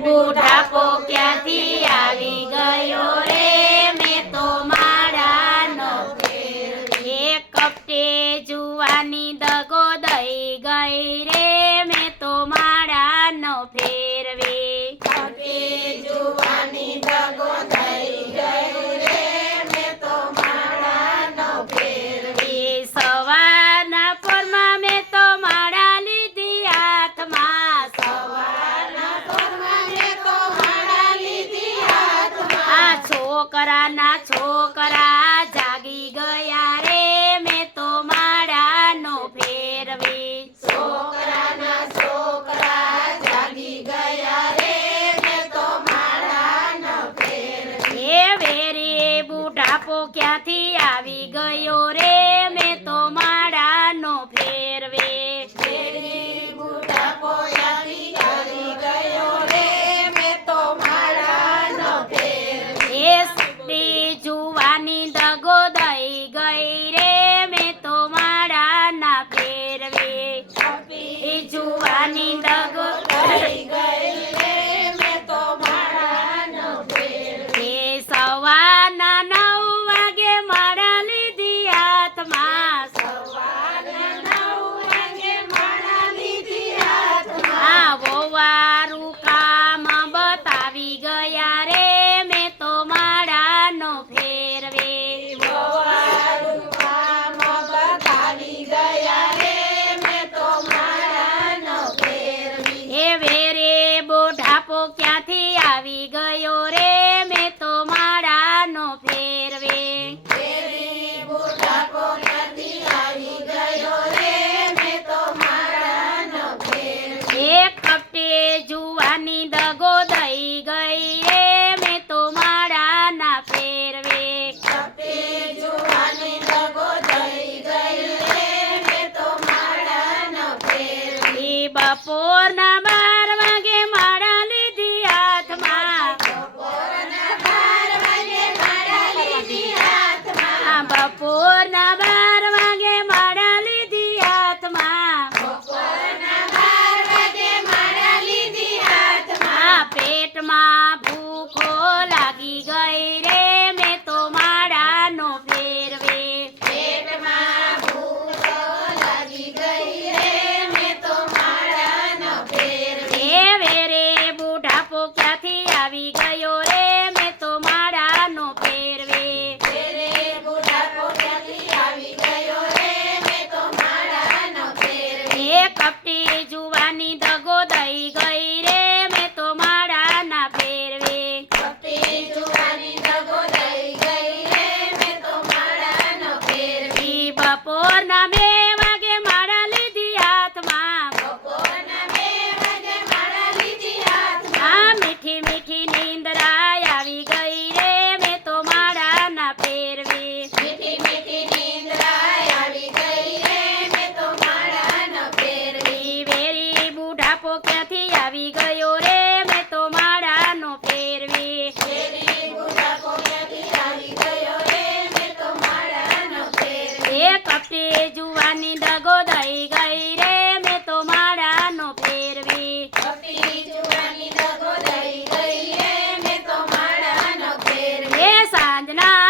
બુઢાપો ક્યાંથી આવી ગયો રે મેં તો માળાનો એક કપટે જુવાની દગો દઈ ગઈ Sobi. Sobi. we આવી ગયો રે જુવાની દગો દઈ મેં તો માળાના પહેરવે બપોરના મેં ક્યાંથી આવી ગયો રે? મેં તો માળાનો ફેરવી. એ કપટી જુવાની દગો દઈ ગઈ રે. મેં તો માળાનો ફેરવી. સાંજના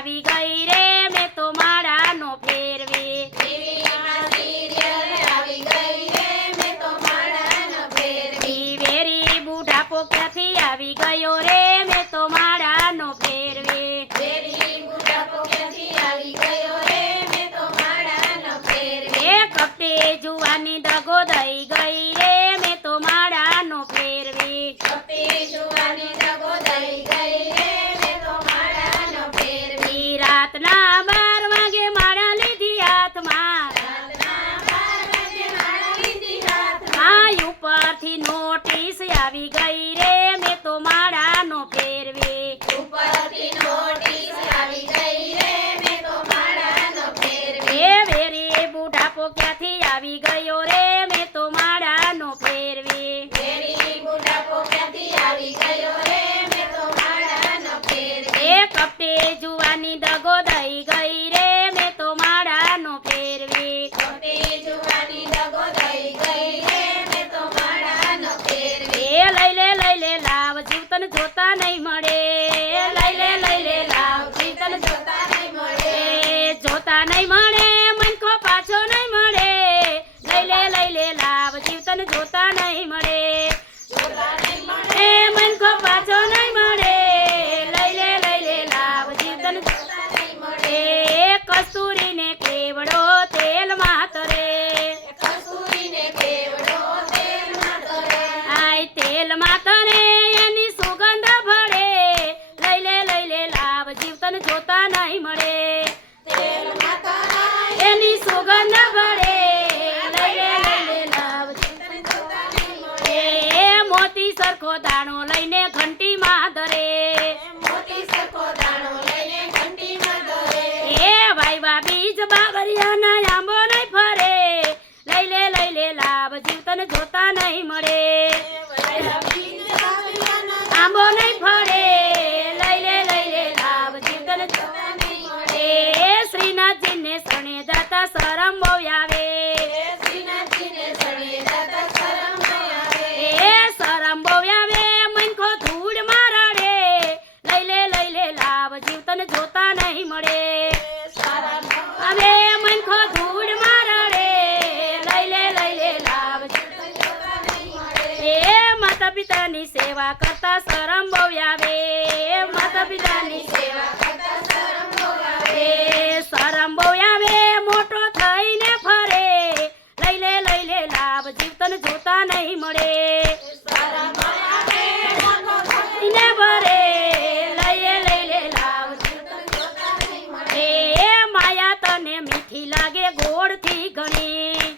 આવી ગઈ રે, મેં તો માળાનો ફેરવી. આવી ગયો રે મેં તો માળાનો ફેરવી કપટી જુવાની દગો દઈ ગઈ રે મેં તો માળાનો ફેરવી ઈ રાતના બાર વાગે માળા લીધી હાથમાં રાતના બાર વાગે માળા લીધી હાથમાં આ ઉપરથી નોટિસ આવી ગઈ રે મેં તો માળાનો ફેરવી. ઉપરથી નોટિસ આવી ગઈ રે મેં તો માળાનો ફેરવી. એ વેરી બુઢાપો ક્યાંથી આવી ગયો રે મેં તો માળાનો ફેરવે. ફેરી બુઢાપો ક્યાંથી આવી ગયો રે મેં તો માળાનો ફેરવી. એ કપટે જુવાની દગો દઈ ગઈ રે જોતા નહીં મળે. લઈ લે લઈ લે લાવ. જીવતન જોતા નહીં મળે. જોતા નહીં મળે. મનખો પાછો નહીં મળે. લઈ લે લઈ લે લાવ. જીવતન જોતા નહીં મળે. જોતા નહીં મળે. એ મનખો પાછો નહીં મળે. લઈ લે લઈ લે લાવ. જીવતન જોતા નહીં મળે. એ કસ્તુરીને કેવડો તેલ માતરે કસૂરીને કેવડો તેલમાં તરે આય તેલ માતરે એની સુગંધ ભળે લઈ લે લઈ લે લાવ જીવતન જોતા નહીં મળે તેલમાં તરાય એની સુગંધ ભળે લઈ લે લઈ લે લાવ તને જોતા નહીં મળે એ મોતી સરખો દાણો લઈને ધરે મોતી સરખો દાણો લઈને ઘંટીમાં દોરે એ વાયવા બીજ બાબરિયાના આંબો નહીં ફરે। લઈ લે લઈ લે લાભ જીવતન જોતા નહીં મળે। આંબો નહીં ફરે। લઈ લે લઈ લે જોતા નહીં મળે। શ્રીનાથજીને શરણે દાતા શરમ બહુ આવે એ શરમ બહુ આવે મનખો ધૂળ મારડે લઈ લે લઈ લે લાવ જીવતન જોતા નહીં મળે હવે મનખો ધૂળ મારડે લઈ લે લઈ લે લાવ એ માતા પિતાની સેવા કરતા શરમ બહુ આવે. માતા પિતાની સેવા એ શરમ બહુ આવે મોટો થઈને ફરે લઈ લે લઈ લે લાભ જીવતન જોતા નહીં મળે ને ભરે લઈએ લઈ લે લાવ એ માયા તને મીઠી લાગે ગોળથી ઘણી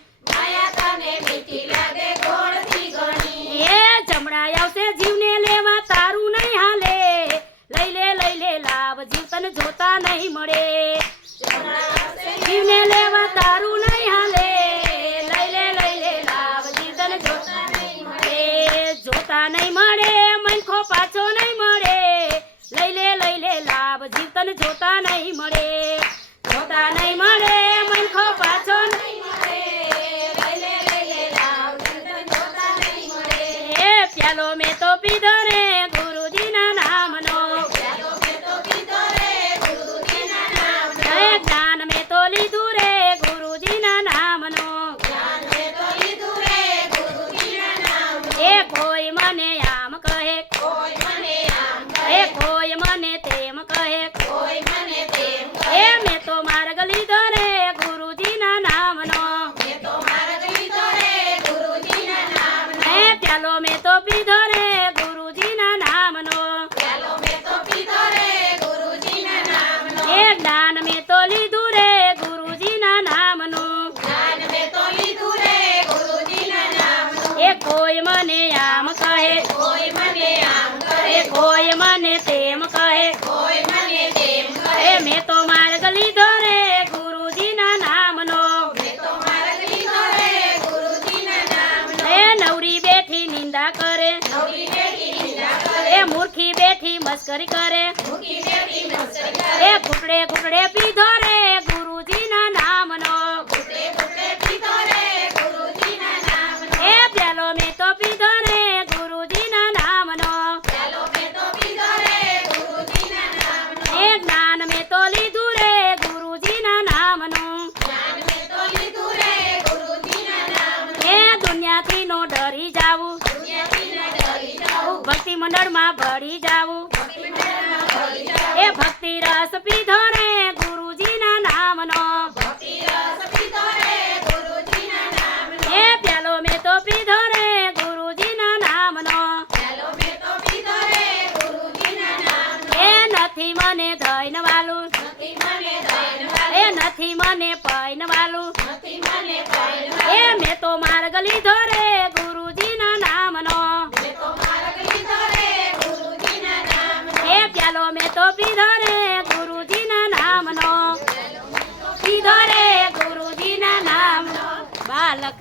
એ જમણાઈ આવશે જીવને લેવા તારું નહીં હાલે લઈ લે લઈ લે લાવ જીવતન જોતા નહીં મળે જીવને લેવા તારું નહીં હાલે લઈ લે લઈ લે લાવ જીવતન જોતા નહીં મળે જોતા નહીં મળે મનખો પાછો નહીં મળે. લઈ લે લઈ લે લાભ, જીવતન જોતા નહીં મળે. જોતા નહીં મળે, મનખો પાછો નહીં એ પ્યાલો મેં તો પીધો રે ગુરુજીના નામનો એ જ્ઞાન મેં તો લીધું રે ગુરુજીના નામનો એ કોઈ મને આમ કહે એ કોઈ મને તેમ કહે એ મેં તો માર્ગ લીધો રે ગુરુજીના નામનો એ પ્યાલો મેં મસ્કરી કરે. એ ઘૂંટડે ઘૂંટડે મંડળમાં ભળી જાવું. એ ભક્તિ રસ પીધો રે ગુરુજીના નામનો. એ પેલો મેં તો પીધો રે નામ નામનો. એ નથી મને ધૈન વાલું એ નથી મને પૈન વાલું એ મેં તો માર્ગ લીધો રે la